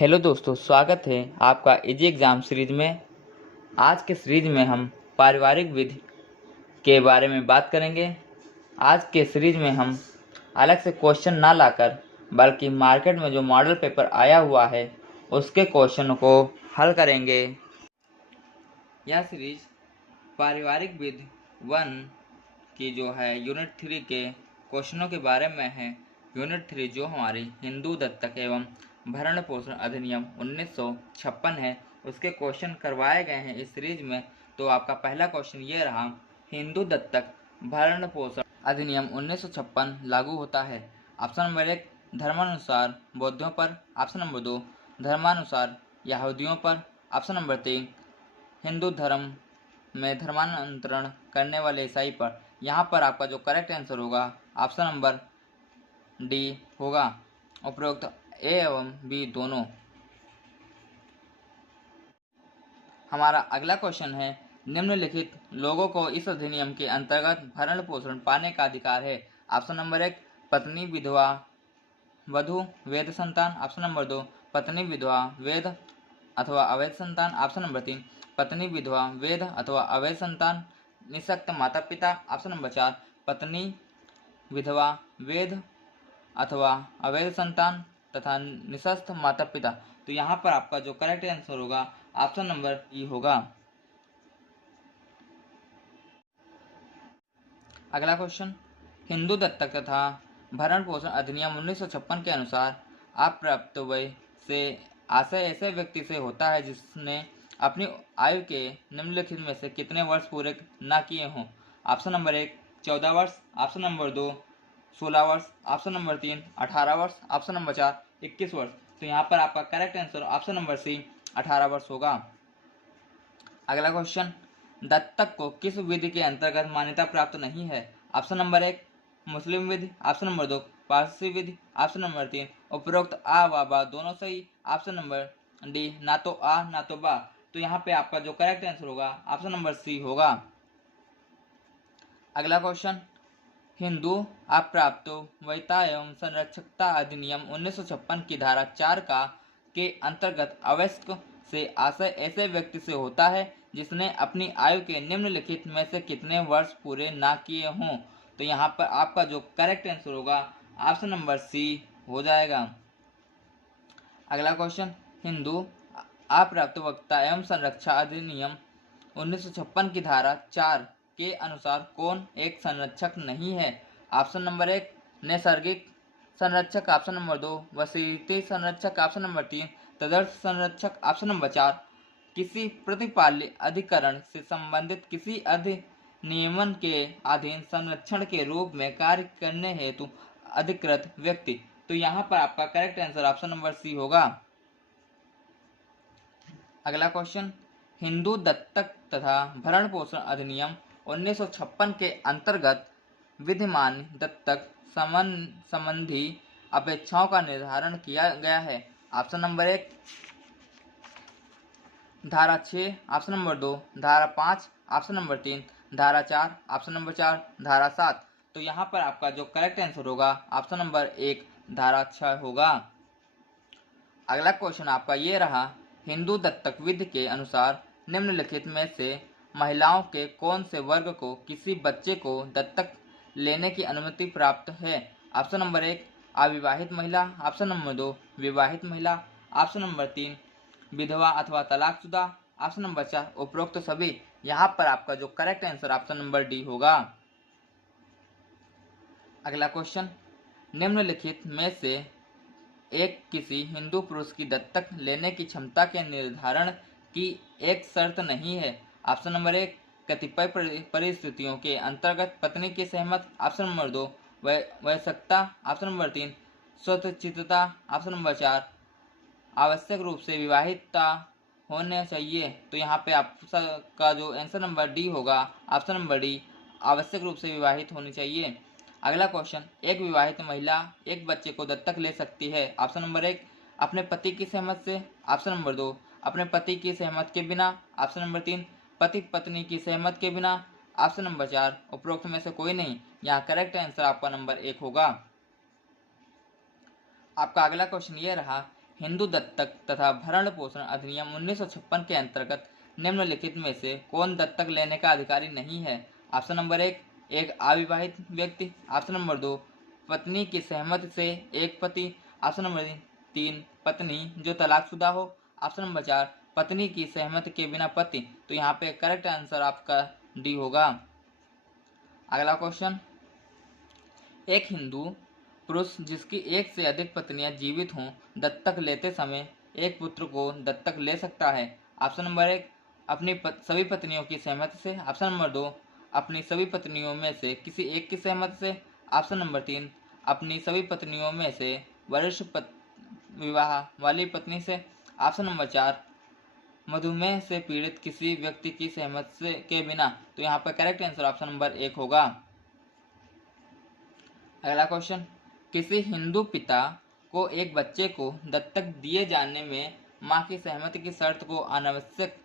Hello दोस्तों, स्वागत है आपका इजी एग्ज़ाम सीरीज में। आज के सीरीज में हम पारिवारिक विधि के बारे में बात करेंगे। आज के सीरीज में हम अलग से क्वेश्चन ना लाकर बल्कि मार्केट में जो मॉडल पेपर आया हुआ है उसके क्वेश्चन को हल करेंगे। यह सीरीज पारिवारिक विधि 1 की जो है यूनिट 3 के क्वेश्चनों के बारे में है। यूनिट 3 जो हमारी हिंदू दत्तक एवं भरण पोषण अधिनियम 1956 है, उसके क्वेश्चन करवाए गए हैं इस सीरीज में। तो आपका पहला क्वेश्चन ये रहा, हिंदू दत्तक भरण पोषण अधिनियम 1956 लागू होता है। ऑप्शन नंबर 1 धर्मानुसार बौद्धों पर, ऑप्शन नंबर 2 धर्मानुसार यहूदियों पर, ऑप्शन नंबर 3 हिंदू धर्म में धर्मांतरण करने वाले ईसाई पर। यहाँ पर आपका जो करेक्ट आंसर होगा ऑप्शन नंबर डी होगा, उपरोक्त ए एवं बी दोनों। हमारा अगला क्वेश्चन है, निम्नलिखित लोगों को इस अधिनियम के अंतर्गत भरण पोषण पाने का अधिकार है। ऑप्शन नंबर 1 पत्नी विधवा वधु वैध संतान, ऑप्शन नंबर 2 पत्नी विधवा वैध अथवा अवैध संतान, ऑप्शन नंबर 3 पत्नी विधवा वैध अथवा अवैध संतान निःशक्त माता पिता, ऑप्शन नंबर 4 पत्नी विधवा वैध अथवा अवैध संतान तथा निःशक्त माता पिता। तो यहाँ पर आपका जो करेक्ट आंसर होगा ऑप्शन नंबर ई होगा। अगला क्वेश्चन, हिंदू दत्तक तथा भरण पोषण अधिनियम 1956 के अनुसार अप्राप्त वय से आशय ऐसे व्यक्ति से होता है जिसने अपनी आयु के निम्नलिखित में से कितने वर्ष पूरे न किए हों। ऑप्शन नंबर 1 14 वर्ष, ऑप्शन नंबर 2 16 वर्ष, ऑप्शन नंबर 3 18 वर्ष, ऑप्शन नंबर 4 21 वर्ष। तो यहाँ पर आपका correct answer option number C 18 वर्ष होगा। अगला क्वेश्चन, दत्तक को किस विधि के अंतर्गत मान्यता प्राप्त नहीं है। ऑप्शन नंबर 1 मुस्लिम विधि, ऑप्शन नंबर 2 पारसी विधि, ऑप्शन नंबर 3 उपरोक्त आ व बा दोनों सही, ऑप्शन नंबर डी ना तो आ ना तो बा। तो यहाँ पे आपका जो करेक्ट आंसर होगा ऑप्शन नंबर सी होगा। अगला क्वेश्चन, हिंदू अप्राप्त वैता एवं संरक्षकता अधिनियम 1956 की धारा 4 के अंतर्गत अवयस्क से आशय ऐसे व्यक्ति से होता है जिसने अपनी आयु के निम्नलिखित में से कितने वर्ष पूरे ना किए हों। तो यहाँ पर आपका जो करेक्ट आंसर होगा ऑप्शन नंबर सी हो जाएगा। अगला क्वेश्चन, हिंदू अप्राप्त वक्ता एवं संरक्षा अधिनियम 1956 की धारा 4 के अनुसार कौन एक संरक्षक नहीं है। ऑप्शन नंबर 1 नैसर्गिक संरक्षक, ऑप्शन नंबर 2 वसीयती संरक्षक, ऑप्शन नंबर 3 तदर्थ संरक्षक, ऑप्शन नंबर 4 किसी प्रतिपाल्य अधिकरण से संबंधित किसी अधिनियमन के अधीन संरक्षण के रूप में कार्य करने हेतु अधिकृत व्यक्ति। तो यहाँ पर आपका correct answer option number C होगा। अगला क्वेश्चन, हिंदू दत्तक तथा भरण पोषण अधिनियम 1956 के अंतर्गत विद्यमान दत्तक संबंधी अपेक्षाओं का निर्धारण किया गया है। ऑप्शन नंबर 1 धारा 6, ऑप्शन नंबर 2 धारा 5, ऑप्शन नंबर 3 धारा 4, ऑप्शन नंबर 4 धारा 7। तो यहाँ पर आपका जो करेक्ट आंसर होगा ऑप्शन नंबर 1 धारा 6 होगा। अगला क्वेश्चन आपका ये रहा, हिंदू दत्तक विधि के अनुसार निम्नलिखित में से महिलाओं के कौन से वर्ग को किसी बच्चे को दत्तक लेने की अनुमति प्राप्त है। ऑप्शन नंबर 1 अविवाहित महिला, ऑप्शन नंबर 2 विवाहित महिला, ऑप्शन नंबर 3 विधवा अथवा तलाकशुदा, ऑप्शन नंबर 4 उपरोक्त सभी। यहाँ पर आपका जो correct answer option number D होगा। अगला क्वेश्चन, निम्नलिखित में से एक किसी हिंदू पुरुष की दत्तक लेने की क्षमता के निर्धारण की एक शर्त नहीं है। ऑप्शन नंबर 1 कतिपय परिस्थितियों के अंतर्गत पत्नी की सहमत, ऑप्शन नंबर 2 वयस्कता, ऑप्शन नंबर 3 स्वतःचितता, ऑप्शन नंबर 4 आवश्यक रूप से विवाहितता होना चाहिए। तो यहाँ पे आपका जो आंसर नंबर डी होगा ऑप्शन नंबर डी आवश्यक रूप से विवाहित होनी चाहिए। अगला क्वेश्चन, एक विवाहित महिला एक बच्चे को दत्तक ले सकती है। ऑप्शन नंबर 1 अपने पति की सहमत से, ऑप्शन नंबर 2 अपने पति की सहमत के बिना, ऑप्शन नंबर 3 पति पत्नी की सहमत के बिना, ऑप्शन नंबर 4 उपरोक्त में से कोई नहीं। यहाँ करेक्ट आंसर आपका नंबर 1 होगा। आपका अगला क्वेश्चन ये रहा, हिंदू दत्तक तथा भरण पोषण अधिनियम 1956 के अंतर्गत निम्नलिखित में से कौन दत्तक लेने का अधिकारी नहीं है? ऑप्शन नंबर एक अविवाहित व्यक्ति। ऑप्शन नंबर 2, पत्नी की सहमति से एक पति। ऑप्शन नंबर 3, पत्नी जो तलाकशुदा हो। ऑप्शन नंबर 4, पत्नी की सहमति के बिना पति। तो यहाँ पे करेक्ट आंसर आपका डी होगा। अगला क्वेश्चन, एक हिंदू पुरुष जिसकी एक से अधिक पत्नियां जीवित हों दत्तक लेते समय एक पुत्र को दत्तक ले सकता है? ऑप्शन नंबर 1, अपनी सभी पत्नियों की सहमति से। ऑप्शन नंबर 2, अपनी सभी पत्नियों में से किसी एक की सहमति से। ऑप्शन नंबर 3, अपनी सभी पत्नियों में से वरिष्ठ विवाह वाली पत्नी से। ऑप्शन नंबर 4, मधुमेह से पीड़ित किसी व्यक्ति की सहमति से के बिना। तो यहाँ पर करेक्ट आंसर ऑप्शन नंबर 1 होगा। अगला क्वेश्चन, किसी हिंदू पिता को एक बच्चे को दत्तक दिए जाने में मां की सहमति की शर्त को अनावश्यक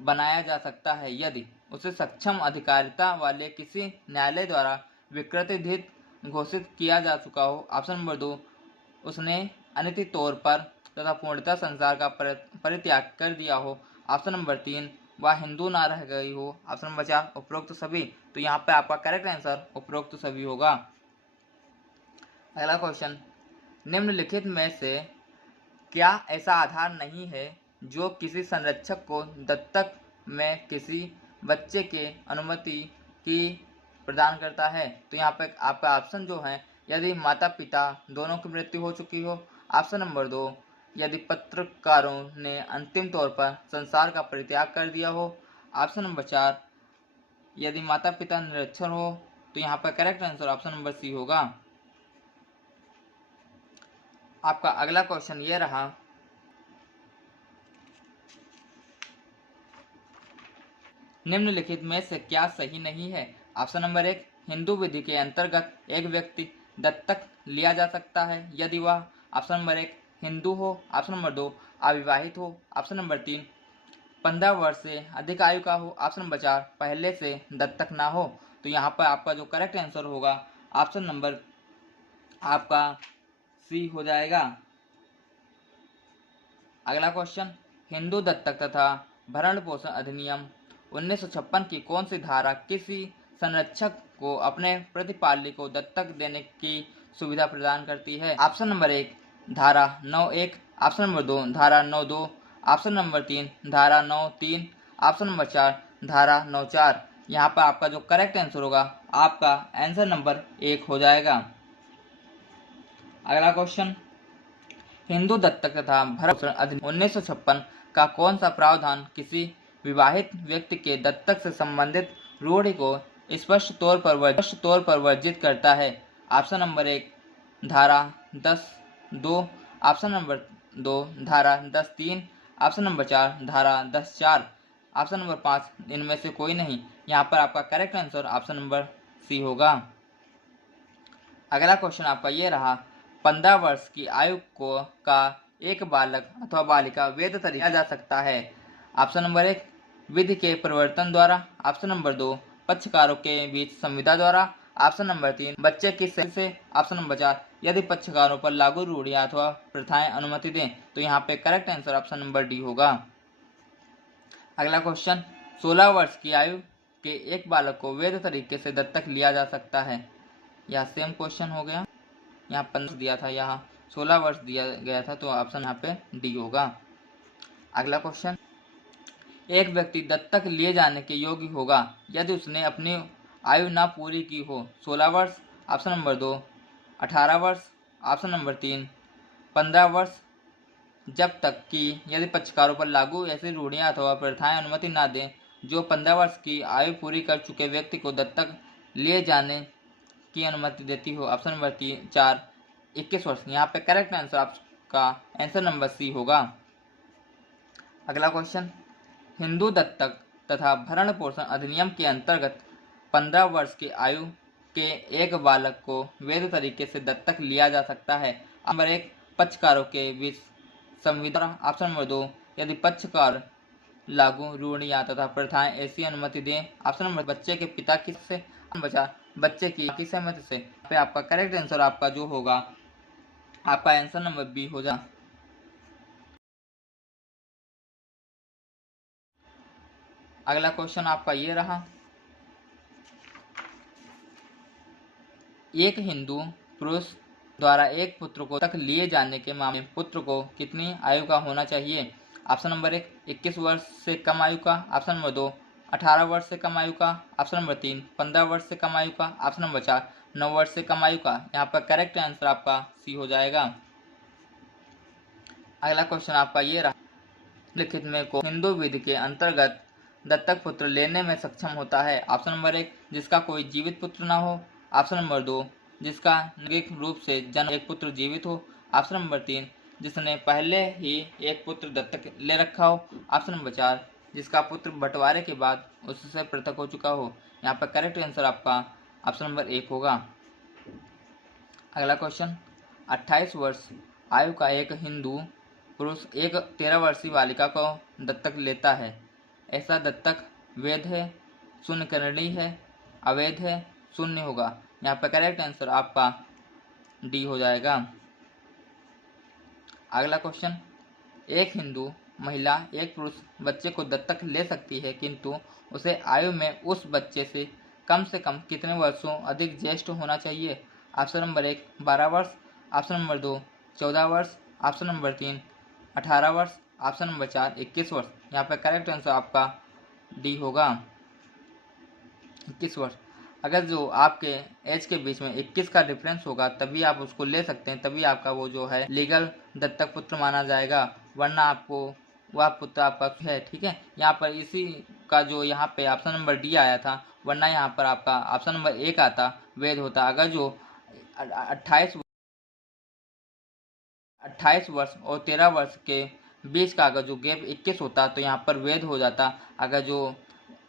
बनाया जा सकता है यदि उसे सक्षम अधिकारिता वाले किसी न्यायालय द्वारा विकृतिधित घोषित किया जा चुका हो। ऑप्शन नंबर 2, उसने अनिश्चित तौर पर तथा पूर्णतः संसार का परित्याग कर दिया हो। ऑप्शन नंबर 3, वह हिंदू ना रह गई हो। ऑप्शन नंबर 4, उपरोक्त सभी। तो यहाँ पे आपका करेक्ट आंसर उपरोक्त सभी होगा। अगला क्वेश्चन, निम्नलिखित में से क्या ऐसा आधार नहीं है जो किसी संरक्षक को दत्तक में किसी बच्चे के अनुमति की प्रदान करता है? तो यहाँ पे आपका ऑप्शन जो है, यदि माता पिता दोनों की मृत्यु हो चुकी हो। ऑप्शन नंबर 2, यदि पत्रकारों ने अंतिम तौर पर संसार का परित्याग कर दिया हो। ऑप्शन नंबर 4, यदि माता पिता निरक्षर हो। तो यहाँ पर correct answer option number C होगा। आपका अगला क्वेश्चन ये रहा, निम्नलिखित में से क्या सही नहीं है? ऑप्शन नंबर 1, हिंदू विधि के अंतर्गत एक व्यक्ति दत्तक लिया जा सकता है यदि वह ऑप्शन नंबर 1 हिंदू हो। ऑप्शन नंबर 2, अविवाहित हो। ऑप्शन नंबर 3, 15 वर्ष से अधिक आयु का हो। ऑप्शन नंबर 4, पहले से दत्तक ना हो। तो यहाँ पर आपका जो करेक्ट आंसर होगा ऑप्शन नंबर आपका सी हो जाएगा। अगला क्वेश्चन, हिंदू दत्तक तथा भरण पोषण अधिनियम 1956 की कौन सी धारा किसी संरक्षक को अपने प्रतिपाली को दत्तक देने की सुविधा प्रदान करती है? ऑप्शन नंबर 1, धारा 9(1). ऑप्शन नंबर 2, धारा 9(2). ऑप्शन नंबर 3, धारा 9(3). ऑप्शन नंबर 4, धारा 9(4). यहाँ पर आपका जो करेक्ट आंसर होगा आपका आंसर नंबर 1 हो जाएगा। अगला क्वेश्चन, हिंदू दत्तक तथा भरण पोषण अधिनियम 1956 का कौन सा प्रावधान किसी विवाहित व्यक्ति के दत्तक से संबंधित रूढ़ि को स्पष्ट तौर पर वर्जित करता है? ऑप्शन नंबर 1, धारा 10(2). ऑप्शन नंबर 2, धारा 10(3). ऑप्शन नंबर 4, धारा 10(4). ऑप्शन नंबर 5, इनमें से कोई नहीं। यहाँ पर आपका correct answer option number C होगा। अगला क्वेश्चन आपका ये रहा, 15 वर्ष की आयु का एक बालक अथवा बालिका वैध तरीका जा सकता है? ऑप्शन नंबर 1, विधि के परिवर्तन द्वारा। ऑप्शन नंबर 2, पक्षकारों के बीच संविदा द्वारा। ऑप्शन नंबर 3, बच्चे की सहमति से। ऑप्शन नंबर 4, यदि पक्षकारों पर लागू रूढ़ियां अथवा प्रथाएं अनुमति दें। तो यहाँ पे correct answer option number D होगा। अगला क्वेश्चन, 16 वर्ष की आयु के एक बालक को वैध तरीके से दत्तक लिया जा सकता है? यह सेम क्वेश्चन हो गया, यहाँ 15 दिया था, यहाँ 16 वर्ष दिया गया था, तो ऑप्शन यहाँ पे डी होगा। अगला क्वेश्चन, एक व्यक्ति दत्तक लिए जाने के योग्य होगा यदि उसने अपनी आयु ना पूरी की हो। 16 वर्ष। ऑप्शन नंबर 2, 18 वर्ष। ऑप्शन नंबर 3, 15 वर्ष, जब तक कि यदि पक्षकारों पर लागू ऐसी रूढ़ियां अथवा प्रथाएं अनुमति ना दें जो 15 वर्ष की आयु पूरी कर चुके व्यक्ति को दत्तक लिए जाने की अनुमति देती हो। ऑप्शन नंबर 4, 21 वर्ष। यहाँ पे करेक्ट आंसर आपका आंसर नंबर सी होगा। अगला क्वेश्चन, हिंदू दत्तक तथा भरण पोषण अधिनियम के अंतर्गत 15 वर्ष की आयु के एक बालक को वैध तरीके से दत्तक लिया जा सकता है? नंबर 1, पक्षकारों के बीच संविदा। ऑप्शन नंबर 2, यदि पक्षकार लागू रूढ़ियां तथा प्रथाएं ऐसी अनुमति दें। ऑप्शन नंबर, बच्चे के पिता की से। बचा बच्चे की सहमति से। पे आपका करेक्ट आंसर आपका जो होगा आपका आंसर नंबर बी हो जा। अगला क्वेश्चन आपका ये रहा, एक हिंदू पुरुष द्वारा एक पुत्र को दत्तक लिए जाने के मामले में पुत्र को कितनी आयु का होना चाहिए? ऑप्शन नंबर 1 21 वर्ष से कम आयु का, ऑप्शन नंबर 2 18 वर्ष से कम आयु का, ऑप्शन नंबर 3 15 वर्ष से कम आयु का, ऑप्शन नंबर 4 9 वर्ष से कम आयु का। यहाँ पर करेक्ट आंसर आपका सी हो जाएगा। अगला क्वेश्चन आपका ये रहा, लिखित में को हिंदू विधि के अंतर्गत दत्तक पुत्र लेने में सक्षम होता है? ऑप्शन नंबर 1 जिसका कोई जीवित पुत्र न हो, ऑप्शन नंबर 2 जिसका नैसर्गिक रूप से जन्म एक पुत्र जीवित हो, ऑप्शन नंबर 3 जिसने पहले ही एक पुत्र दत्तक ले रखा हो, ऑप्शन नंबर 4 जिसका पुत्र बंटवारे के बाद उससे पृथक हो चुका हो। यहाँ पर करेक्ट आंसर आपका ऑप्शन नंबर 1 होगा। अगला क्वेश्चन, 28 वर्ष आयु का एक हिंदू पुरुष एक 13 वर्षीय बालिका को दत्तक लेता है। ऐसा दत्तक वैध है, शून्यकरणीय है, अवैध है, शून्य होगा। यहाँ पर करेक्ट आंसर आपका डी हो जाएगा। अगला क्वेश्चन, एक हिंदू महिला एक पुरुष बच्चे को दत्तक ले सकती है, किंतु उसे आयु में उस बच्चे से कम कितने वर्षों अधिक ज्येष्ठ होना चाहिए? ऑप्शन नंबर 1 12 वर्ष, ऑप्शन नंबर 2 14 वर्ष, ऑप्शन नंबर 3 18 वर्ष, ऑप्शन नंबर 4 21 वर्ष। यहाँ पर करेक्ट आंसर आपका डी होगा, 21 वर्ष। अगर जो आपके एज के बीच में 21 का डिफरेंस होगा तभी आप उसको ले सकते हैं, तभी आपका वो जो है लीगल दत्तक पुत्र माना जाएगा, वरना आपको वह पुत्र आपका है। ठीक है, यहाँ पर इसी का जो यहाँ पे ऑप्शन नंबर डी आया था, वरना यहाँ पर आपका ऑप्शन नंबर 1 आता वैध होता। अगर जो 28 वर्ष और 13 वर्ष के बीच का अगर जो गैप 21 होता तो यहाँ पर वैध हो जाता। अगर जो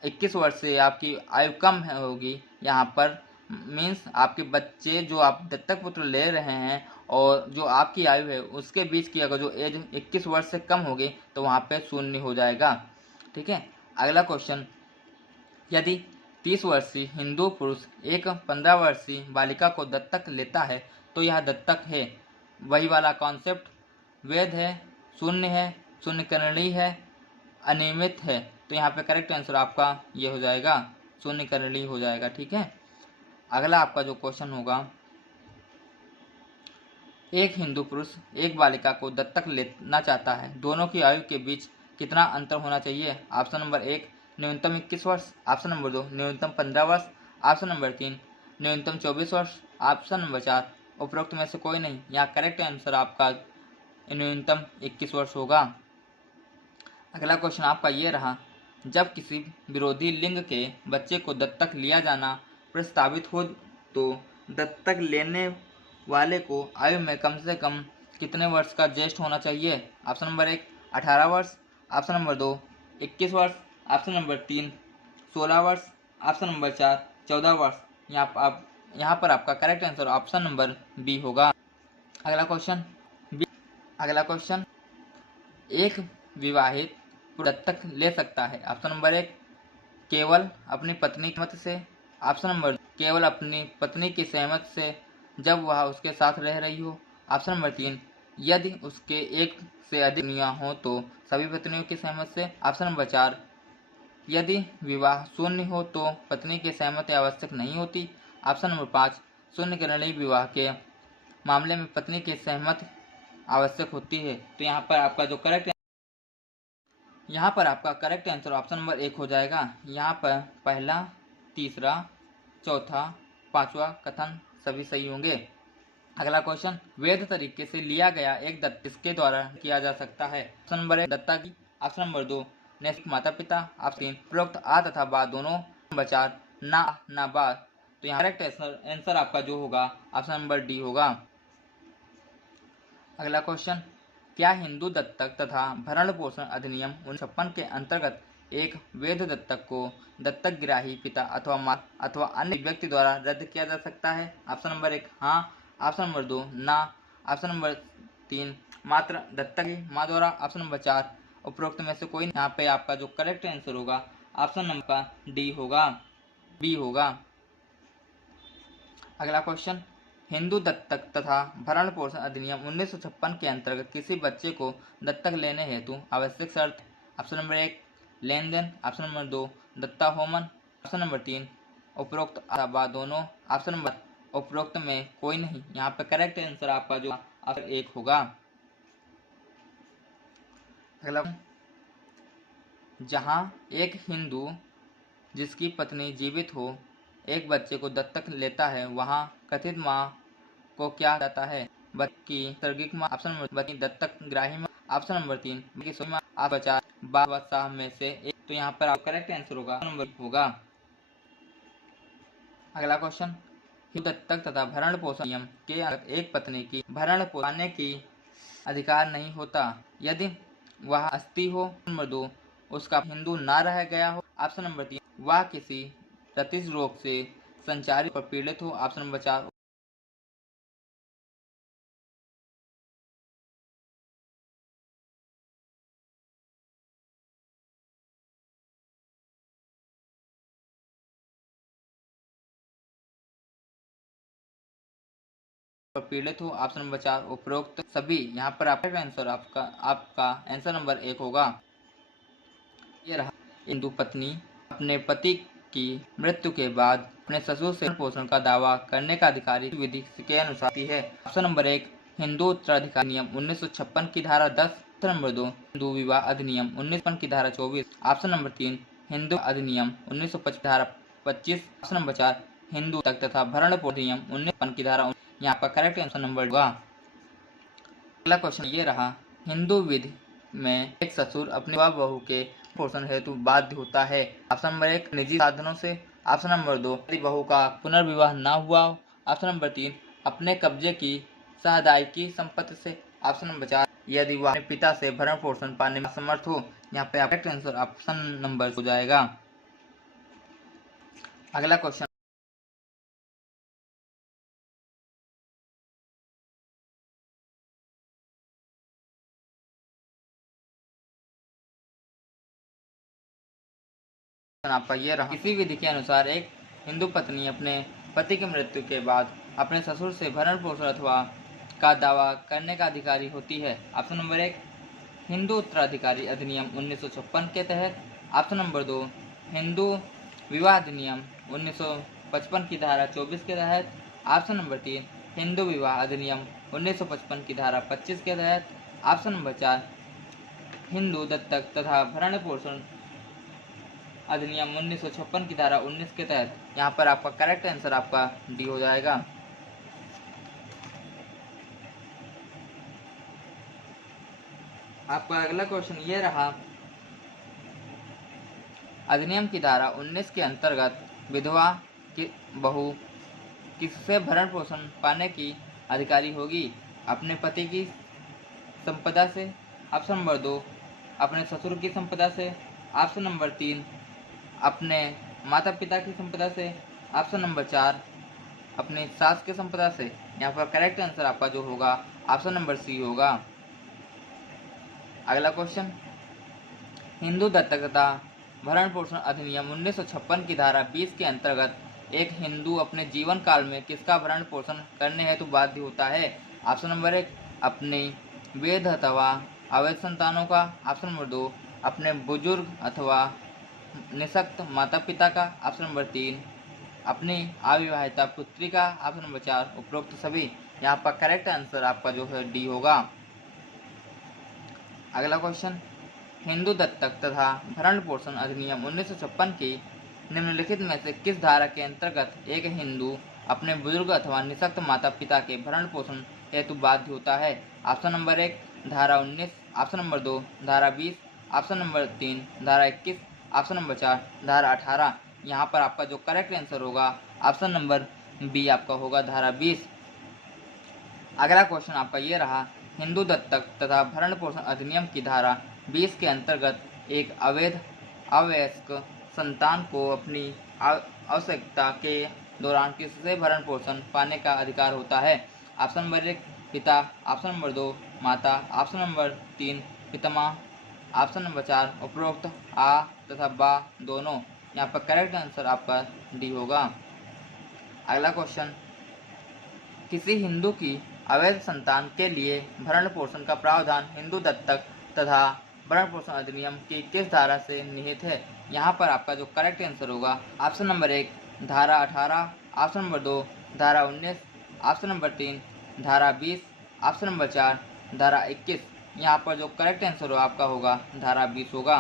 21 वर्ष से आपकी आयु कम होगी, यहाँ पर मीन्स आपके बच्चे जो आप दत्तक पुत्र ले रहे हैं और जो आपकी आयु है उसके बीच की अगर जो एज 21 वर्ष से कम होगी तो वहाँ पे शून्य हो जाएगा। ठीक है, अगला क्वेश्चन, यदि 30 वर्षीय हिंदू पुरुष एक 15 वर्षीय बालिका को दत्तक लेता है तो यह दत्तक है, वही वाला कॉन्सेप्ट, वैध है, शून्य है, शून्यकरणीय है, अनियमित है। तो यहाँ पे करेक्ट आंसर आपका ये हो जाएगा, शून्यकरणीय हो जाएगा। ठीक है, अगला आपका जो क्वेश्चन होगा, एक हिंदू पुरुष एक बालिका को दत्तक लेना चाहता है, दोनों की आयु के बीच कितना अंतर होना चाहिए? ऑप्शन नंबर 1 न्यूनतम 21 वर्ष, ऑप्शन नंबर 2 न्यूनतम 15 वर्ष, ऑप्शन नंबर 3 न्यूनतम 24 वर्ष, ऑप्शन नंबर 4 उपरोक्त में से कोई नहीं। यहाँ करेक्ट आंसर आपका न्यूनतम 21 वर्ष होगा। अगला क्वेश्चन आपका ये रहा, जब किसी विरोधी लिंग के बच्चे को दत्तक लिया जाना प्रस्तावित हो तो दत्तक लेने वाले को आयु में कम से कम कितने वर्ष का ज्येष्ठ होना चाहिए? ऑप्शन नंबर 1 18 वर्ष, ऑप्शन नंबर 2 21 वर्ष, ऑप्शन नंबर 3 16 वर्ष, ऑप्शन नंबर 4 14 वर्ष। यहाँ पर आपका correct answer option number B होगा। अगला क्वेश्चन, एक विवाहित दत्तक ले सकता है? ऑप्शन नंबर 1 केवल अपनी पत्नी की सहमति से, ऑप्शन नंबर 2 केवल अपनी पत्नी की सहमति से जब वह उसके साथ रह रही हो, ऑप्शन नंबर 3 यदि उसके एक से अधिक पत्नियां हो तो सभी पत्नियों की सहमति से, ऑप्शन नंबर 4 यदि विवाह शून्य हो तो पत्नी की सहमति आवश्यक नहीं होती, ऑप्शन नंबर 5 शून्यकरणीय विवाह के मामले में पत्नी की सहमति आवश्यक होती है। तो यहाँ पर आपका करेक्ट आंसर ऑप्शन नंबर 1 हो जाएगा। यहाँ पर पहला, तीसरा, चौथा, पांचवा कथन सभी सही होंगे। अगला क्वेश्चन, वैध तरीके से लिया गया एक दत्तक इसके द्वारा किया जा सकता है? ऑप्शन नंबर 1 दत्ता की, ऑप्शन नंबर 2 नैसर्गिक माता पिता, ऑप्शन 3 उपरोक्त आ तथा बा दोनों, नंबर 4 ना बा। तो यहाँ करेक्ट आंसर आपका जो होगा ऑप्शन नंबर डी होगा। अगला क्वेश्चन, क्या हिंदू दत्तक तथा भरण पोषण अधिनियम 1956 के अंतर्गत एक वैध दत्तक को दत्तक ग्राही पिता अथवा माँ अथवा अन्य व्यक्ति द्वारा रद्द किया जा सकता है? ऑप्शन नंबर 1 हाँ, ऑप्शन नंबर 2 ना, ऑप्शन नंबर 3 मात्र दत्तक की माँ द्वारा, ऑप्शन नंबर 4 उपरोक्त में से कोई नहीं। यहाँ पे आपका जो करेक्ट आंसर होगा ऑप्शन नंबर डी होगा, बी होगा। अगला क्वेश्चन, हिंदू दत्तक तथा भरण पोषण अधिनियम 1956 के अंतर्गत किसी बच्चे को दत्तक लेने हेतु आवश्यक शर्त? ऑप्शन नंबर 1 लेन देन, ऑप्शन नंबर 2 दत्ता होमन, ऑप्शन नंबर 3 उपरोक्त अथवा दोनों, ऑप्शन नंबर उपरोक्त में कोई नहीं। यहाँ पे करेक्ट आंसर आपका जो ऑप्शन 1 होगा। अगला, जहाँ एक हिंदू जिसकी पत्नी जीवित हो एक बच्चे को दत्तक लेता है, वहाँ कथित माँ को क्या जाता है? बच्चे की नैसर्गिक माँ, ऑप्शन नंबर बच्ची दत्तक ग्राही माँ, ऑप्शन नंबर 3 बच्ची सोई माँ, आप बचा बादशाह में से एक। तो यहाँ पर आप करेक्ट आंसर होगा नंबर होगा। अगला क्वेश्चन, हिंदू दत्तक तथा भरण पोषण नियम के अंतर्गत एक पत्नी की भरण पोषण की अधिकार नहीं होता यदि वह अस्थि हो, नंबर 2 उसका हिंदू ना रह गया हो, ऑप्शन नंबर 3 वह किसी प्रतिश रोग से संचारित पर पीड़ित हो, ऑप्शन नंबर 4 पर पीड़ित हो, ऑप्शन नंबर 4 उपरोक्त सभी। यहाँ पर आपका आंसर आपका आंसर नंबर 1 होगा। ये रहा, हिंदू पत्नी अपने पति की मृत्यु के बाद अपने ससुर से पोषण का दावा करने का अधिकारी विधि के अनुसार है। ऑप्शन नंबर 1 हिंदू उत्तराधिकार नियम 1956 की धारा 10, ऑप्शन नंबर 2 हिंदू विवाह अधिनियम 1955 की धारा 24, ऑप्शन नंबर 3 हिंदू अधिनियम 1925 धारा 25, ऑप्शन नंबर 4 हिंदू तक तथा भरण पोषण नियम 1955 की धारा। यहाँ पर करेक्ट आंसर नंबर होगा। अगला क्वेश्चन ये रहा, हिंदू विधि में एक ससुर अपनी बहू के पोषण हेतु बाध्य होता है। ऑप्शन नंबर 1 निजी साधनों से, ऑप्शन नंबर 2 यदि बहू का पुनर्विवाह ना हुआ हो, ऑप्शन नंबर 3 अपने कब्जे की सहदायिकी संपत्ति से, ऑप्शन नंबर 4 यदि वह अपने पिता से भरण पोषण पाने में असमर्थ हो। यहाँ पे करेक्ट आंसर ऑप्शन नंबर हो जाएगा। अगला क्वेश्चन, आपका ये रहा, इसी विधि के अनुसार एक हिंदू पत्नी अपने पति की मृत्यु के बाद अपने ससुर से भरण पोषण अथवा का दावा करने का अधिकारी होती है। ऑप्शन नंबर 1 हिंदू उत्तराधिकारी अधिनियम 1956 के तहत, ऑप्शन नंबर 2 हिंदू विवाह अधिनियम 1955 की धारा 24 के तहत, ऑप्शन नंबर 3 हिंदू विवाह अधिनियम 1955 की धारा 25 के तहत, ऑप्शन नंबर 4 हिंदू दत्तक तथा भरण पोषण अधिनियम 1956 की धारा 19 के तहत। यहाँ पर आपका करेक्ट आंसर आपका डी हो जाएगा। आपका अगला क्वेश्चन ये रहा, अधिनियम की धारा 19 के अंतर्गत विधवा की बहू किससे भरण पोषण पाने की अधिकारी होगी? अपने पति की संपदा से, ऑप्शन नंबर 2 अपने ससुर की संपदा से, ऑप्शन नंबर 3 अपने माता पिता की संपदा से, ऑप्शन नंबर 4 अपने सास की संपदा से। यहाँ पर करेक्ट आंसर आपका जो होगा ऑप्शन नंबर सी होगा। अगला क्वेश्चन, हिंदू दत्तक तथा भरण पोषण अधिनियम 1956 की धारा 20 के अंतर्गत एक हिंदू अपने जीवन काल में किसका भरण पोषण करने हेतु बाध्य होता है? ऑप्शन नंबर 1 अपने वैध अथवा अवैध संतानों का, ऑप्शन नंबर 2 अपने बुजुर्ग अथवा निःशक्त माता पिता का, ऑप्शन नंबर 3 अपनी अविवाहिता पुत्री का, ऑप्शन नंबर 4 उपरोक्त सभी। यहाँ पर करेक्ट आंसर आपका जो है डी होगा। अगला क्वेश्चन, हिंदू दत्तक तथा भरण पोषण अधिनियम 1956 की निम्नलिखित में से किस धारा के अंतर्गत एक हिंदू अपने बुजुर्ग अथवा निःशक्त माता पिता के भरण पोषण हेतु बाध्य होता है? ऑप्शन नंबर 1 धारा 19, ऑप्शन नंबर 2 धारा 20, ऑप्शन नंबर 3 धारा 21, ऑप्शन नंबर 4 धारा 18। यहाँ पर आपका जो करेक्ट आंसर होगा ऑप्शन नंबर बी आपका होगा धारा 20। अगला क्वेश्चन आपका ये रहा, हिंदू दत्तक तथा भरण पोषण अधिनियम की धारा 20 के अंतर्गत एक अवैध अवयस्क संतान को अपनी आवश्यकता के दौरान किससे भरण पोषण पाने का अधिकार होता है? ऑप्शन नंबर 1 पिता, ऑप्शन नंबर 2 माता, ऑप्शन नंबर 3 पितामह, ऑप्शन नंबर 4 उपरोक्त आ तथा बा दोनों। यहाँ पर करेक्ट आंसर आपका डी होगा। अगला क्वेश्चन, किसी हिंदू की अवैध संतान के लिए भरण पोषण का प्रावधान हिंदू दत्तक तथा भरण पोषण अधिनियम की किस धारा से निहित है? यहाँ पर आपका जो करेक्ट आंसर होगा ऑप्शन नंबर 1 धारा 18, ऑप्शन नंबर 2 धारा 19, ऑप्शन नंबर 3 धारा 20, ऑप्शन नंबर 4 धारा 21। यहाँ पर जो करेक्ट आंसर आपका होगा धारा 20 होगा।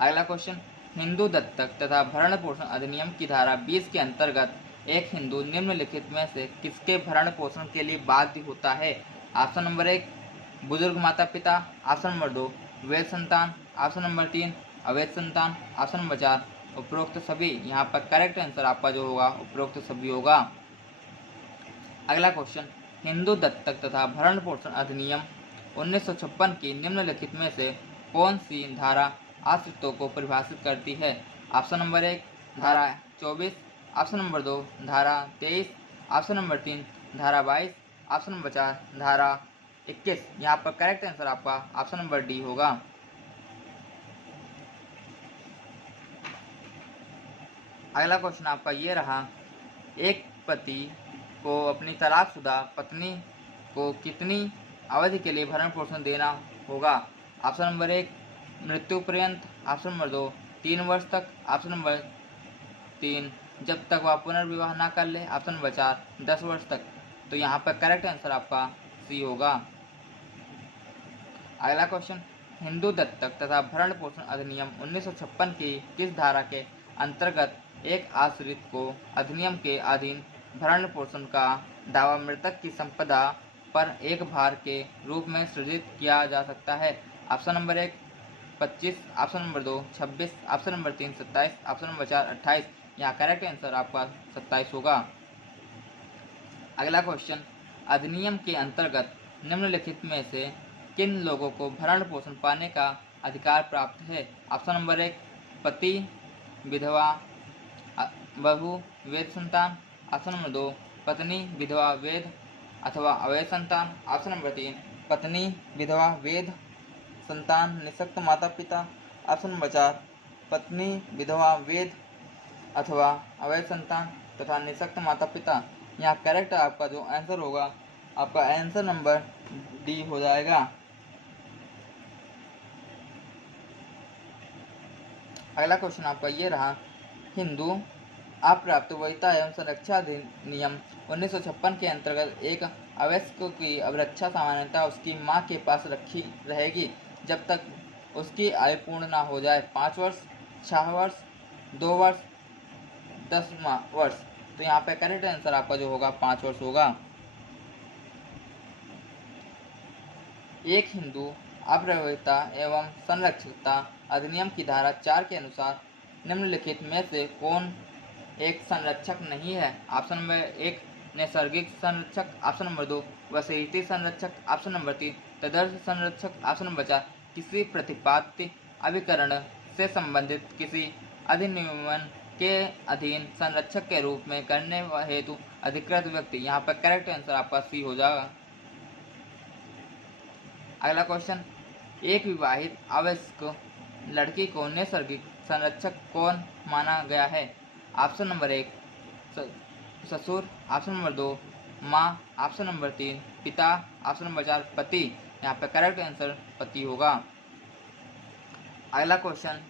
अगला क्वेश्चन, हिंदू दत्तक तथा भरण पोषण अधिनियम की धारा 20 के अंतर्गत एक हिंदू निम्नलिखित में से किसके भरण पोषण के लिए बाध्य होता है? ऑप्शन नंबर 1 बुजुर्ग माता पिता, ऑप्शन नंबर 2 वैध संतान, ऑप्शन नंबर 3 अवैध संतान, ऑप्शन नंबर 4 उपरोक्त सभी। यहाँ पर करेक्ट आंसर आपका जो होगा उपरोक्त सभी होगा। अगला क्वेश्चन, हिंदू दत्तक तथा भरण पोषण अधिनियम 1956 की निम्नलिखित में से कौन सी धारा आश्रितों को परिभाषित करती है? ऑप्शन नंबर 1 धारा 24, ऑप्शन नंबर 2 धारा 23, ऑप्शन नंबर 3 धारा 22, ऑप्शन नंबर 4 धारा 21। यहाँ पर करेक्ट आंसर आपका ऑप्शन नंबर डी होगा। अगला क्वेश्चन आपका ये रहा, एक पति को अपनी तलाकशुदा पत्नी को कितनी अवधि के लिए भरण पोषण देना होगा? ऑप्शन नंबर 1 मृत्यु पर्यंत, ऑप्शन नंबर 2 3 वर्ष तक, ऑप्शन नंबर 3 जब तक वह पुनर्विवाह ना कर ले, ऑप्शन नंबर 4 10 वर्ष तक। तो यहाँ पर करेक्ट आंसर आपका सी होगा। अगला क्वेश्चन, हिंदू दत्तक तथा भरण पोषण अधिनियम 1956 की किस धारा के अंतर्गत एक आश्रित को अधिनियम के अधीन भरण पोषण का दावा मृतक की संपदा पर एक भार के रूप में सृजित किया जा सकता है? Option number 1 25, option number 2 26, option number 3 27, option number 4 28। यहाँ करेक्ट आंसर आपका 27 होगा। अगला क्वेश्चन, अधिनियम के अंतर्गत निम्नलिखित में से किन लोगों को भरण पोषण पाने का अधिकार प्राप्त है? ऑप्शन नंबर 1 पति, विधवा, बहू, वैध संतान, ऑप्शन नंबर 2 पत्नी, विधवा, वैध अथवा अवैध संतान, ऑप्शन नंबर 3 पत्नी, विधवा, वैध संतान, निःशक्त माता पिता, ऑप्शन नंबर 4 पत्नी, विधवा, वैध अथवा अवैध संतान तथा निःशक्त माता पिता। यहाँ करेक्ट आपका जो आंसर होगा आपका आंसर नंबर डी हो जाएगा। अगला क्वेश्चन आपका ये रहा, हिंदू अप्राप्त वरीयता एवं संरक्षा अधिनियम 1956 के अंतर्गत एक अवयस्क की अभिरक्षा सामान्यतः उसकी मां के पास रखी रहेगी जब तक उसकी आयु पूर्ण ना हो जाए। 5 वर्ष, 6 वर्ष, 2 वर्ष, 10 वर्ष। तो यहाँ पे करेक्ट आंसर आपका जो होगा 5 वर्ष होगा। एक हिंदू अप्रवृत्ता एवं संरक्षिता अधिनियम की धारा 4 के अनुसार निम्नलिखित में से कौन एक संरक्षक नहीं है? ऑप्शन नंबर 1 नैसर्गिक संरक्षक, ऑप्शन नंबर 2 वसीयती संरक्षक, ऑप्शन नंबर 3 तदर्थ संरक्षक, ऑप्शन नंबर 4 किसी प्रतिपाद्य अभिकरण से संबंधित किसी अधिनियमन के अधीन संरक्षक के रूप में करने हेतु अधिकृत व्यक्ति। यहाँ पर करेक्ट आंसर आपका सी हो जाएगा। अगला क्वेश्चन, एक विवाहित अवयस्क लड़की को नैसर्गिक संरक्षक कौन माना गया है? ऑप्शन नंबर 1 ससुर, ऑप्शन नंबर 2 माँ, ऑप्शन नंबर 3 पिता, ऑप्शन नंबर 4 पति। यहाँ पे करेक्ट आंसर पति होगा। अगला क्वेश्चन,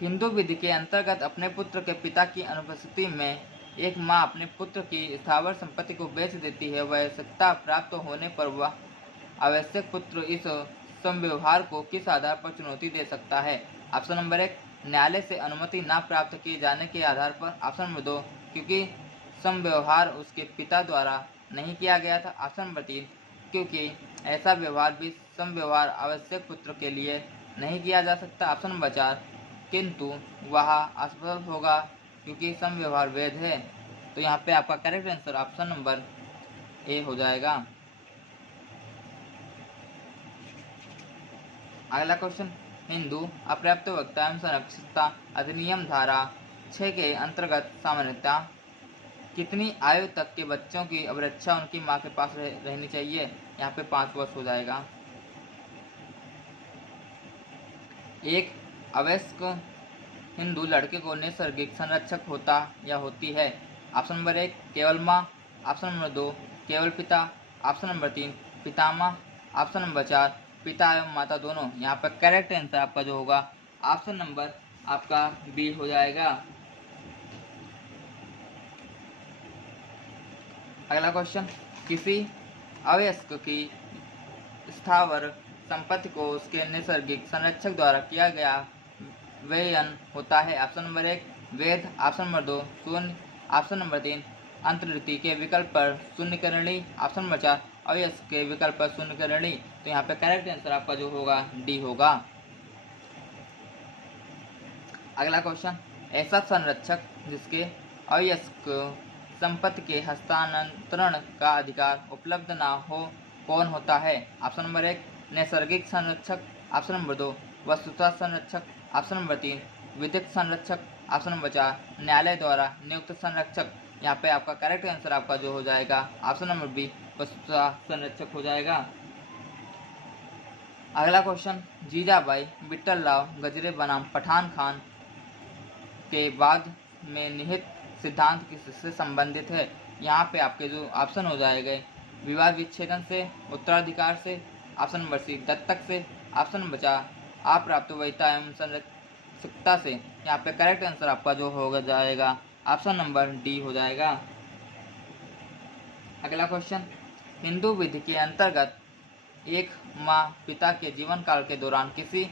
हिंदू विधि के अंतर्गत अपने पुत्र के पिता की अनुपस्थिति में एक माँ अपने पुत्र की स्थावर संपत्ति को बेच देती है। वयस्कता प्राप्त होने पर वह आवश्यक पुत्र इस समव्यवहार को किस आधार पर चुनौती दे सकता है? ऑप्शन नंबर 1 न्यायालय से अनुमति न प्राप्त किए जाने के आधार पर, ऑप्शन नंबर 2 क्योंकि समव्यवहार उसके पिता द्वारा नहीं किया गया था, ऑप्शन नंबर 3 क्योंकि ऐसा व्यवहार भी समव्यवहार आवश्यक पुत्र के लिए नहीं किया जा सकता, ऑप्शन नंबर 4 किंतु वह असफल होगा क्योंकि समव्यवहार वैध है। तो यहाँ पे आपका correct answer option number A हो जाएगा। अगला क्वेश्चन, हिंदू अपर्याप्त वक्ता एवं संरक्षिता अधिनियम धारा 6 के अंतर्गत सामान्यतः कितनी आयु तक के बच्चों की अभिरक्षा उनकी मां के पास रहनी चाहिए? यहाँ पे 5 वर्ष हो जाएगा। एक अवयस्क हिंदू लड़के को नैसर्गिक संरक्षक होता या होती है? ऑप्शन नंबर 1 केवल माँ, ऑप्शन नंबर 2 केवल पिता, ऑप्शन नंबर 3 पितामह, ऑप्शन नंबर 4 पिता एवं माता दोनों। यहाँ पर करेक्ट आंसर आपका जो होगा ऑप्शन नंबर आपका बी हो जाएगा। अगला क्वेश्चन, किसी अवयस्क की स्थावर संपत्ति को उसके नैसर्गिक संरक्षक द्वारा किया गया व्ययन होता है। ऑप्शन नंबर 1 वेद, ऑप्शन नंबर 2 शून्य, ऑप्शन नंबर 3 अंतर्वृत्ति के विकल्प पर शून्यकरणी, ऑप्शन नंबर 4 अवयस्क के विकल्प पर शून्यकरणी। तो यहाँ पे करेक्ट आंसर आपका जो होगा डी होगा। अगला क्वेश्चन, ऐसा संरक्षक जिसके अवयस्क संपत्ति के हस्तांतरण का अधिकार उपलब्ध न हो कौन होता है। ऑप्शन नंबर 1 नैसर्गिक संरक्षक, ऑप्शन नंबर 2 वस्तुतः संरक्षक, ऑप्शन नंबर 3 विधिक संरक्षक, ऑप्शन नंबर 4 न्यायालय द्वारा नियुक्त संरक्षक। यहाँ पे आपका करेक्ट आंसर आपका जो हो जाएगा ऑप्शन नंबर बी वस्तुतः संरक्षक हो जाएगा। अगला क्वेश्चन, जीजाबाई विट्ठलराव गजरे बनाम पठान खान के बाद में निहित सिद्धांत किससे संबंधित है। यहाँ पे आपके जो ऑप्शन हो जाएंगे विवाद विच्छेदन से, उत्तराधिकार से, ऑप्शन नंबर सी दत्तक से, ऑप्शन नंबर 4 अप्राप्त वैधता एवं संरक्षकता से। यहाँ पे करेक्ट आंसर आपका जो होगा जाएगा ऑप्शन नंबर डी हो जाएगा। अगला क्वेश्चन, हिंदू विधि के अंतर्गत एक माँ पिता के जीवन काल के दौरान किसी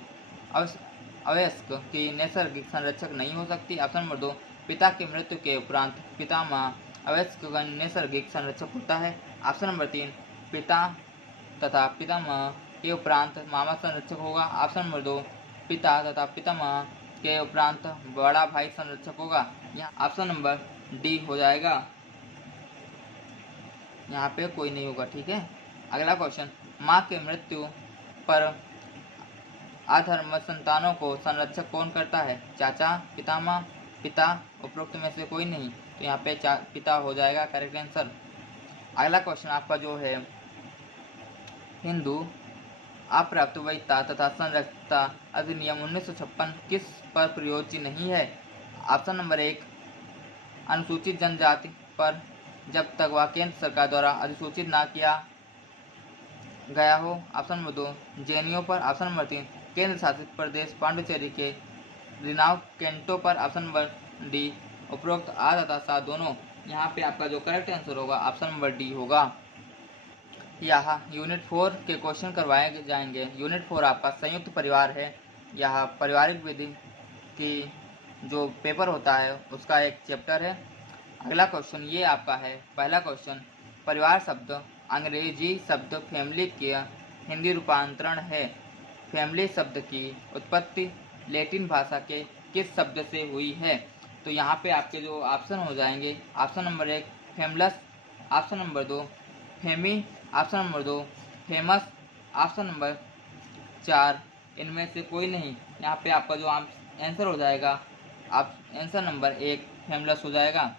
अवयस्क की नैसर्गिक संरक्षक नहीं हो सकती। ऑप्शन नंबर 2 पिता की मृत्यु के उपरांत पितामह अवयस्क का नैसर्गिक संरक्षक होता है। ऑप्शन नंबर 3 पिता तथा पितामह के उपरांत मामा संरक्षक होगा। ऑप्शन नंबर 2 पिता तथा पितामह के उपरांत बड़ा भाई संरक्षक होगा। यहाँ ऑप्शन नंबर डी हो जाएगा, यहाँ पे कोई नहीं होगा। ठीक है। अगला क्वेश्चन, माँ के मृत्यु पर अधर्म संतानों को संरक्षक कौन करता है। चाचा, पितामह, पिता, उपरोक्त में से कोई नहीं। तो यहाँ पे पिता हो जाएगा करेक्ट आंसर। अगला क्वेश्चन आपका जो है, हिंदू अप्राप्त वैधता तथा संरक्षकता अधिनियम 1956 किस पर प्रयोज्य नहीं है। ऑप्शन नंबर 1 अनुसूचित जनजाति पर जब तक वह केंद्र सरकार द्वारा अधिसूचित न किया गया हो। ऑप्शन नंबर 2 जैनियों पर। ऑप्शन नंबर 3 केंद्र शासित प्रदेश पांडुचेरी के रिनाव कैंटो पर। ऑप्शन नंबर डी उपरोक्त आ तथा सा दोनों। यहाँ पे आपका जो करेक्ट आंसर होगा ऑप्शन नंबर डी होगा। यहाँ यूनिट 4 के क्वेश्चन करवाए जाएंगे। यूनिट 4 आपका संयुक्त परिवार है। यह पारिवारिक विधि की जो पेपर होता है उसका एक चैप्टर है। अगला क्वेश्चन ये आपका है, पहला क्वेश्चन, परिवार शब्द अंग्रेजी शब्द फैमिली के हिंदी रूपांतरण है। फैमिली शब्द की उत्पत्ति लैटिन भाषा के किस शब्द से हुई है। तो यहाँ पे आपके जो ऑप्शन हो जाएंगे, ऑप्शन नंबर 1 फेमलस, ऑप्शन नंबर 2 फेमी, option number 2 famous, option number 4 इनमें से कोई नहीं। यहाँ पे आपका जो आंसर हो जाएगा आंसर नंबर 1 फेमलस हो जाएगा।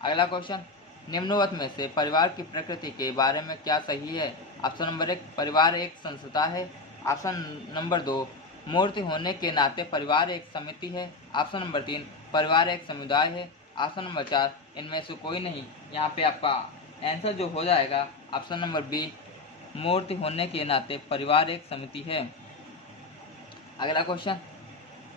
अगला क्वेश्चन, निम्नवत में से परिवार की प्रकृति के बारे में क्या सही है। ऑप्शन नंबर 1 परिवार एक संस्था है। ऑप्शन नंबर 2 मूर्ति होने के नाते परिवार एक समिति है। ऑप्शन नंबर 3 परिवार एक समुदाय है। ऑप्शन नंबर 4 इनमें से कोई नहीं। यहाँ पे आपका आंसर जो हो जाएगा ऑप्शन नंबर बी मूर्ति होने के नाते परिवार एक समिति है। अगला क्वेश्चन,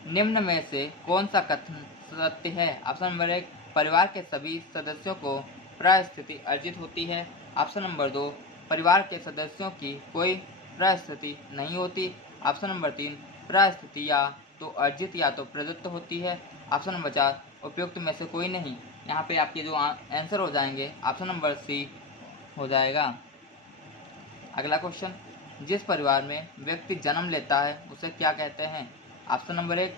निम्न में से कौन सा कथन सत्य है। ऑप्शन नंबर 1 परिवार के सभी सदस्यों को परिस्थिति अर्जित होती है। ऑप्शन नंबर 2 परिवार के सदस्यों की कोई परिस्थिति नहीं होती। ऑप्शन नंबर 3 परिस्थिति या तो अर्जित या तो प्रदत्त होती है। ऑप्शन नंबर 4 उपयुक्त में से कोई नहीं। यहाँ पे आपके जो आंसर हो जाएंगे ऑप्शन नंबर सी हो जाएगा। अगला क्वेश्चन, जिस परिवार में व्यक्ति जन्म लेता है उसे क्या कहते हैं। ऑप्शन नंबर 1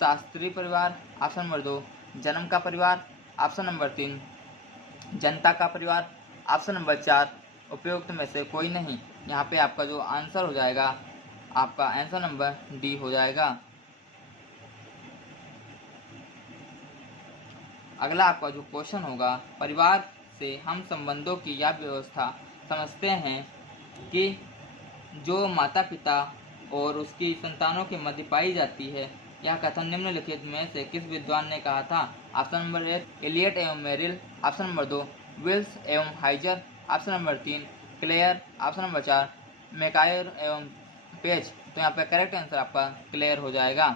शास्त्रीय परिवार। ऑप्शन नंबर 2 जन्म का परिवार। ऑप्शन नंबर 3 जनता का परिवार। ऑप्शन नंबर 4 उपयुक्त में से कोई नहीं। यहाँ पे आपका जो आंसर हो जाएगा आपका आंसर नंबर डी हो जाएगा। अगला आपका जो क्वेश्चन होगा, परिवार से हम संबंधों की यह व्यवस्था समझते हैं कि जो माता पिता और उसकी संतानों के मध्य पाई जाती है। यह कथन निम्नलिखित में से किस विद्वान ने कहा था। ऑप्शन नंबर 1 एलियट एवं मेरिल। ऑप्शन नंबर 2 विल्स एवं Hoijer. Option number 3 Clare. Option number 4 MacIver एवं पेज। तो यहाँ पे करेक्ट आंसर आपका क्लियर हो जाएगा।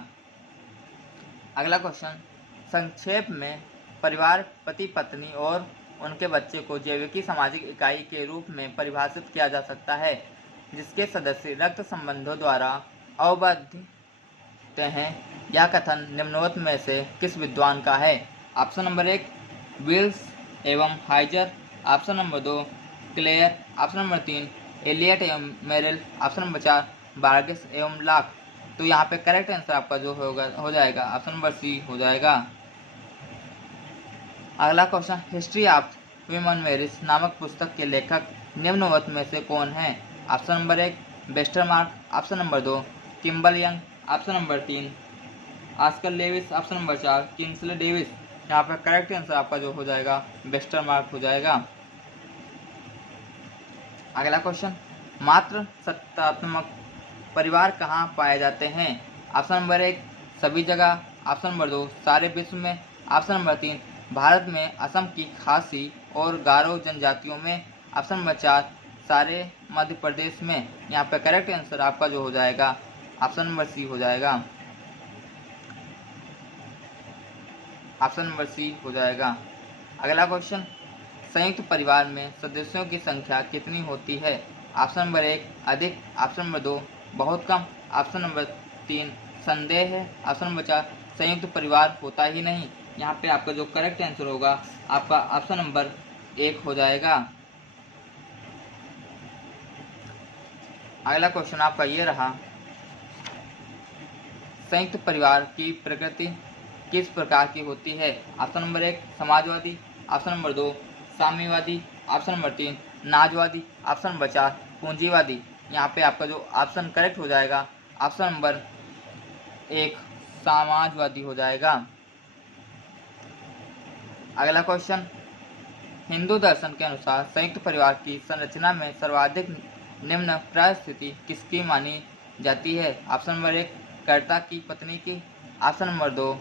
अगला क्वेश्चन, संक्षेप में परिवार पति पत्नी और उनके बच्चे को जैविकी सामाजिक इकाई के रूप में परिभाषित किया जा सकता है जिसके सदस्य रक्त संबंधों द्वारा अवबद्ध हैं। यह कथन निम्नोक्त में से किस विद्वान का है? ऑप्शन नंबर 1 विल्स एवं Hoijer, option number 2 Clare, option number 3 Elliott एवं मेरिल, ऑप्शन नंबर 4 बार्गेस एवं लाक। तो यहाँ पे करेक्ट आंसर आपका जो हो जाएगा ऑप्शन नंबर सी हो जाएगा। अगला question, history of human merits नामक पुस्तक के लेखक निम्नवत में से कौन है? Option number 1 Westermarck, option number 2 Kimball Young, option number 3 Oscar Lewis, option number 4 Kingsley Davis. यहाँ पर करेक्ट आंसर आपका जो हो जाएगा वेस्टरमार्क हो जाएगा। अगला क्वेश्चन, मात्र सत्तात्मक परिवार कहाँ पाए जाते हैं? ऑप्शन नंबर 1 सभी जगह, ऑप्शन नंबर 2 सारे विश्व में, ऑप्शन नंबर 3 भारत में असम की खासी और गारो जनजातियों में, ऑप्शन नंबर 4 सारे मध्य प्रदेश में। यहाँ पे करेक्ट आंसर आपका जो हो जाएगा ऑप्शन नंबर सी हो जाएगा। ऑप्शन नंबर सी हो जाएगा। अगला क्वेश्चन, संयुक्त परिवार में सदस्यों की संख्या कितनी होती है? ऑप्शन नंबर 1 अधिक, ऑप्शन नंबर 2 बहुत कम, ऑप्शन नंबर 3 संदेह है, ऑप्शन नंबर 4 संयुक्त परिवार होता ही नहीं। यहाँ पे आपका जो करेक्ट आंसर होगा आपका ऑप्शन नंबर 1 हो जाएगा। अगला क्वेश्चन आपका ये रहा, संयुक्त परिवार की प्रकृति किस प्रकार की होती है? Option number 1 Samajwadi, option number 2 साम्यवादी, ऑप्शन नंबर 3 नाजवादी, ऑप्शन नंबर 4 पूंजीवादी। यहाँ पे आपका जो ऑप्शन करेक्ट हो जाएगा ऑप्शन नंबर 1 समाजवादी हो जाएगा। अगला क्वेश्चन, हिंदू दर्शन के अनुसार संयुक्त परिवार की संरचना में सर्वाधिक निम्न परिस्थिति किसकी मानी जाती है? ऑप्शन नंबर 1 कर्ता की पत्नी की, ऑप्शन नंबर 2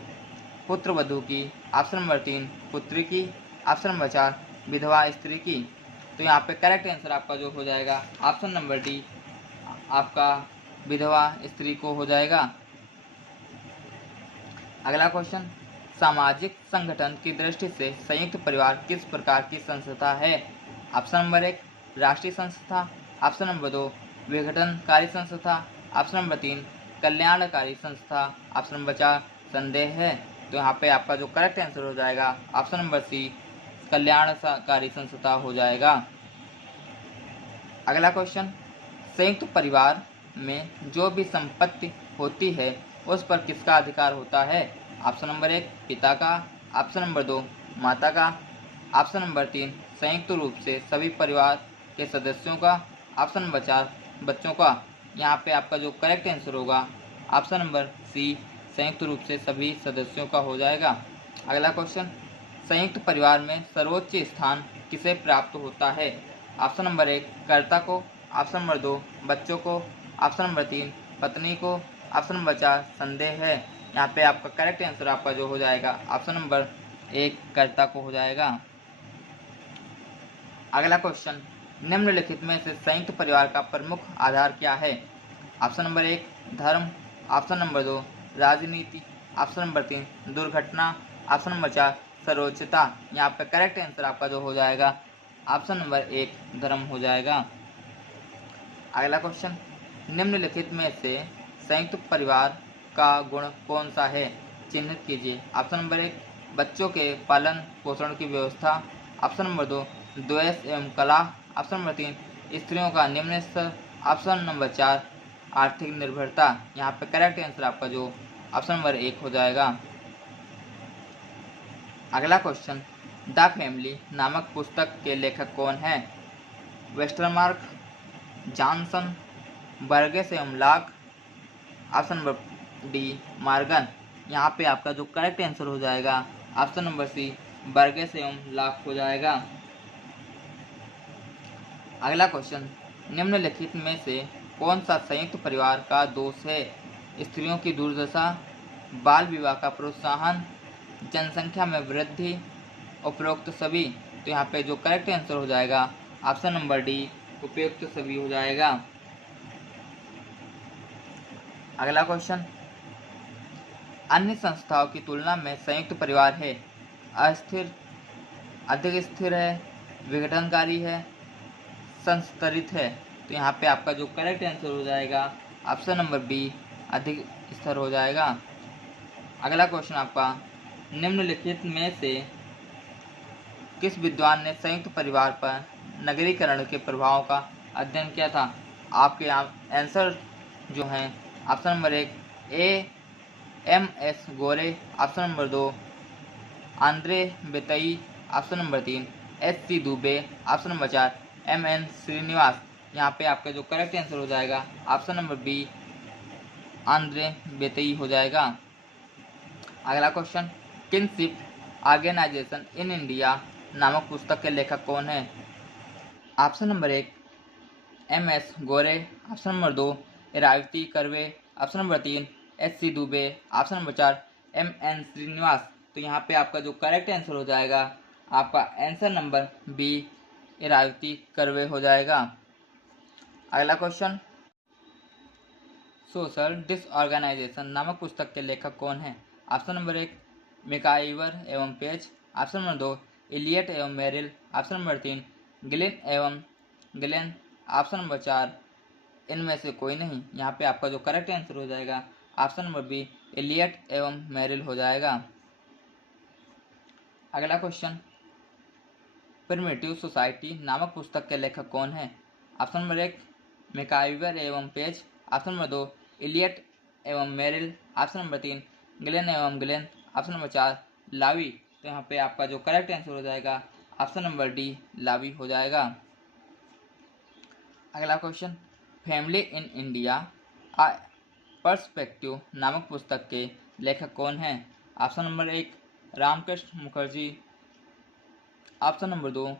पुत्र वधू की, ऑप्शन नंबर 3 पुत्री की, ऑप्शन नंबर 4 विधवा स्त्री की। तो यहाँ पे करेक्ट आंसर आपका जो हो जाएगा ऑप्शन नंबर डी आपका विधवा स्त्री को हो जाएगा। अगला क्वेश्चन, सामाजिक संगठन की दृष्टि से संयुक्त परिवार किस प्रकार की संस्था है? ऑप्शन नंबर 1 राष्ट्रीय संस्था, ऑप्शन नंबर 2 विघटनकारी संस्था, ऑप्शन नंबर 3 कल्याणकारी संस्था, ऑप्शन नंबर 4 संदेह है। तो यहाँ पे आपका जो करेक्ट आंसर हो जाएगा ऑप्शन नंबर सी कल्याणकारी संस्था हो जाएगा। अगला क्वेश्चन, संयुक्त परिवार में जो भी संपत्ति होती है उस पर किसका अधिकार होता है? ऑप्शन नंबर 1 पिता का, ऑप्शन नंबर 2 माता का, ऑप्शन नंबर 3 संयुक्त रूप से सभी परिवार के सदस्यों का, ऑप्शन नंबर 4 बच्चों का। यहाँ पे आपका जो करेक्ट आंसर होगा ऑप्शन नंबर सी संयुक्त रूप से सभी सदस्यों का हो जाएगा। अगला क्वेश्चन, संयुक्त परिवार में सर्वोच्च स्थान किसे प्राप्त होता है? ऑप्शन नंबर 1 कर्ता को, ऑप्शन नंबर 2 बच्चों को, ऑप्शन नंबर 3 पत्नी को, ऑप्शन नंबर 4 संदेह है। यहाँ पे आपका करेक्ट आंसर आपका जो हो जाएगा ऑप्शन नंबर 1 कर्ता को हो जाएगा। अगला क्वेश्चन, निम्नलिखित में से संयुक्त परिवार का प्रमुख आधार क्या है? ऑप्शन नंबर 1 धर्म, ऑप्शन नंबर 2 राजनीति, ऑप्शन नंबर 3 दुर्घटना, ऑप्शन नंबर 4 सर्वोच्चता। यहाँ पे करेक्ट आंसर आपका जो हो जाएगा ऑप्शन नंबर 1 धर्म हो जाएगा। अगला क्वेश्चन, निम्नलिखित में से संयुक्त परिवार का गुण कौन सा है? चिन्हित कीजिए। ऑप्शन नंबर 1 बच्चों के पालन पोषण की व्यवस्था, ऑप्शन नंबर 2 द्वेष एवं कलह, ऑप्शन नंबर 3 स्त्रियों का निम्न स्तर, ऑप्शन नंबर 4 आर्थिक निर्भरता। यहाँ पे करेक्ट आंसर आपका जो ऑप्शन नंबर 1 हो जाएगा। अगला क्वेश्चन, द फैमिली नामक पुस्तक के लेखक कौन है? वेस्टरमार्क, जॉनसन, बर्गेस एवं लाक, ऑप्शन नंबर डी मार्गन। यहाँ पे आपका जो करेक्ट आंसर हो जाएगा ऑप्शन नंबर सी बर्गेस एवं लाक हो जाएगा। अगला क्वेश्चन, निम्नलिखित में से कौन सा संयुक्त परिवार का दोष है? स्त्रियों की दुर्दशा, बाल विवाह का प्रोत्साहन, जनसंख्या में वृद्धि, उपरोक्त सभी। तो यहाँ पे जो करेक्ट आंसर हो जाएगा ऑप्शन नंबर डी उपयुक्त सभी हो जाएगा। अगला क्वेश्चन, अन्य संस्थाओं की तुलना में संयुक्त परिवार है अस्थिर, अधिक स्थिर है, विघटनकारी है, संस्तरित है। तो यहाँ पे आपका जो करेक्ट आंसर हो जाएगा ऑप्शन नंबर बी, अधिक स्थिर हो जाएगा। अगला क्वेश्चन आपका, निम्नलिखित में से किस विद्वान ने संयुक्त परिवार पर नगरीकरण के प्रभावों का अध्ययन किया था? आपके आंसर जो हैं option number 1 M S. Gore, option number 2 Andre Beteille, option number 3 H C. Dube, option number 4 M N. Srinivas. यहाँ पे आपका जो करेक्ट आंसर हो जाएगा option number B, Andre Beteille हो जाएगा। अगला question, kinship organization in India नामक पुस्तक के लेखक कौन है? Option number 1 M S. Gore, option number 2 Irawati Karve, option number 3 H C. Dube, option number 4 M N. Srinivas. तो यहाँ पे आपका जो करेक्ट आंसर हो जाएगा आपका answer number B, Iravati Karve हो जाएगा। अगला क्वेश्चन, सोशल डिसऑर्गेनाइजेशन नामक पुस्तक के लेखक कौन है? ऑप्शन नंबर 1 मिकाइवर एवं पेज, ऑप्शन नंबर 2 इलियट एवं मेरिल, ऑप्शन नंबर 3 गिलेन एवं गिलेन, ऑप्शन नंबर 4 इनमें से कोई नहीं। यहाँ पे आपका जो करेक्ट आंसर हो जाएगा ऑप्शन नंबर बी, इलियट एवं मेरिल हो जाएगा। अगला क्वेश्चन, प्रिमिटिव सोसाइटी नामक पुस्तक के लेखक कौन है? ऑप्शन नंबर 1 मिकाइवर एवं पेज, ऑप्शन नंबर 2 इलियट एवं मेरिल, ऑप्शन नंबर 3 गिलेन एवं गिलेन, ऑप्शन नंबर 4 लावी। तो यहाँ पे आपका जो करेक्ट आंसर हो जाएगा ऑप्शन नंबर डी, लावी हो जाएगा। अगला question, family in India a perspective नामक पुस्तक के लेखक कौन हैं? Option number 1 Ramkrishna Mukherjee, option number 2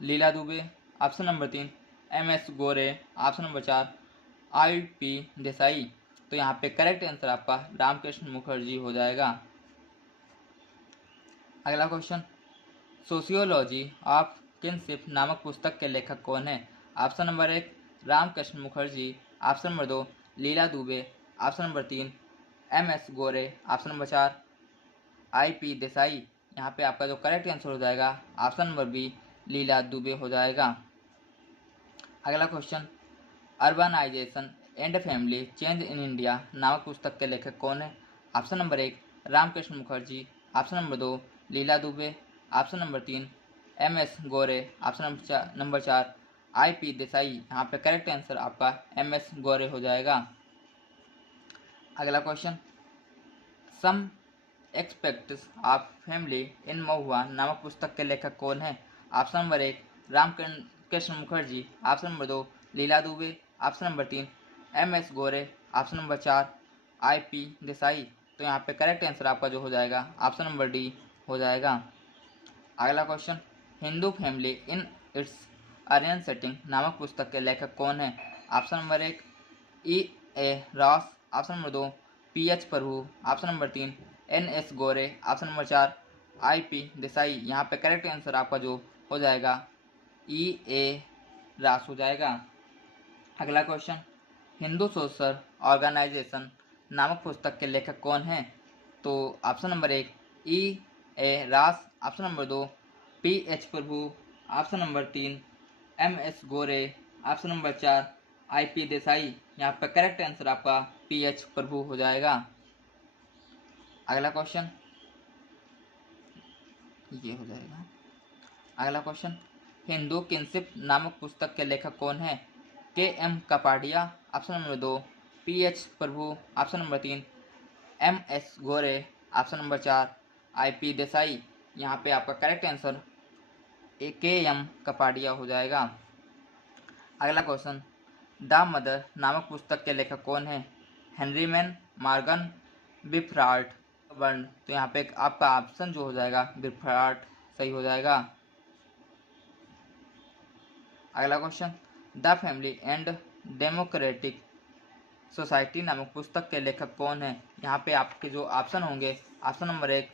Leela Dube, option number 3 M S. Gore, option number 4 I P. Desai. तो यहाँ पे करेक्ट आंसर आपका रामकृष्ण मुखर्जी हो जाएगा। अगला क्वेश्चन, सोशियोलॉजी ऑफ किनशिप नामक पुस्तक के लेखक कौन है? Option number 1 Ramkrishna Mukherjee, option number 2 Leela Dube, option number 3 M S. Gore, option number 4 I P. Desai. यहाँ पे आपका जो करेक्ट आंसर हो जाएगा option number B, Leela Dube हो जाएगा। अगला question, urbanization and family change in India नामक पुस्तक के लेखक कौन है? Option number 1 Ramkrishna Mukherjee, option number 2 Leela Dube, option number 3 M S. Gore, option number 4 I P. Desai. यहाँ पे करेक्ट आंसर आपका एम.एस. गोरे हो जाएगा। अगला question, some aspects of family in Mahuwa नामक पुस्तक के लेखक कौन है? Option number 1 Ramkrishna Mukherjee, option number 2 Leela Dube, option number 3 M S. Gore, option number 4 I P. Desai. तो यहाँ पे करेक्ट आंसर आपका जो हो जाएगा ऑप्शन नंबर डी हो जाएगा। अगला question, Hindu family in its Aryan setting नामक पुस्तक के लेखक कौन है? Option number 1 E.A. Ross, option number 2 P.H. Prabhu, option number 3 N.S. गोरे, ऑप्शन नंबर 4 आई.पी. देसाई। यहाँ पे करेक्ट आंसर आपका जो हो जाएगा E.A. रास हो जाएगा। अगला क्वेश्चन, हिंदू सोशल ऑर्गेनाइजेशन नामक पुस्तक के लेखक कौन है? तो ऑप्शन नंबर 1 E.A. रास, option number 2 P.H. Prabhu, option number 3 M.S. गोरे, ऑप्शन नंबर 4 आई.पी. देसाई। यहाँ पर करेक्ट आंसर आपका P.H. प्रभु हो जाएगा। अगला क्वेश्चन ये हो जाएगा। अगला क्वेश्चन, हिंदू किनशिप नामक पुस्तक के लेखक कौन है? K.M. Kapadia, option number 2 P.H. Prabhu, option number 3 M.S. गोरे, ऑप्शन नंबर 4 आई.पी. देसाई। यहाँ पे आपका करेक्ट आंसर K.M. कपाडिया हो जाएगा। अगला क्वेश्चन, द मदर नामक पुस्तक के लेखक कौन है? हेनरी मॉर्गन, बिफ्राल्ट बर्न। तो यहाँ पे आपका ऑप्शन जो हो जाएगा बिफ्राल्ट सही हो जाएगा। अगला question, the family and democratic society नामक पुस्तक के लेखक कौन है? यहाँ पे आपके जो ऑप्शन होंगे option number 1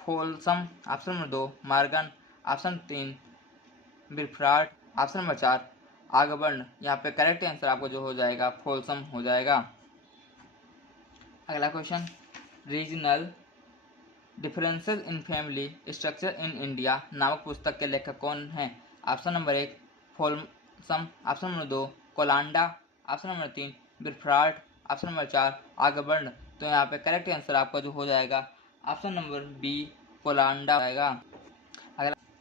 Folsom, option number 2 Morgan, option 3 Briffault, option number 4 Ogburn. यहाँ पे करेक्ट आंसर आपको जो हो जाएगा फोल्सम हो जाएगा। अगला question, regional differences in family structure in India नामक पुस्तक के लेखक कौन हैं? Option number 1 Folsom, option number 2 Kolenda, option number 3 Briffault, option number 4 Ogburn. तो यहाँ पे करेक्ट आंसर आपका जो हो जाएगा ऑप्शन नंबर बी कोलांडा आएगा।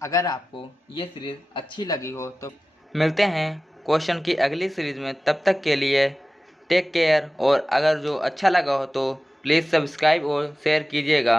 अगर आपको ये सीरीज़ अच्छी लगी हो तो मिलते हैं क्वेश्चन की अगली सीरीज़ में। तब तक के लिए टेक केयर, और अगर जो अच्छा लगा हो तो प्लीज़ सब्सक्राइब और शेयर कीजिएगा।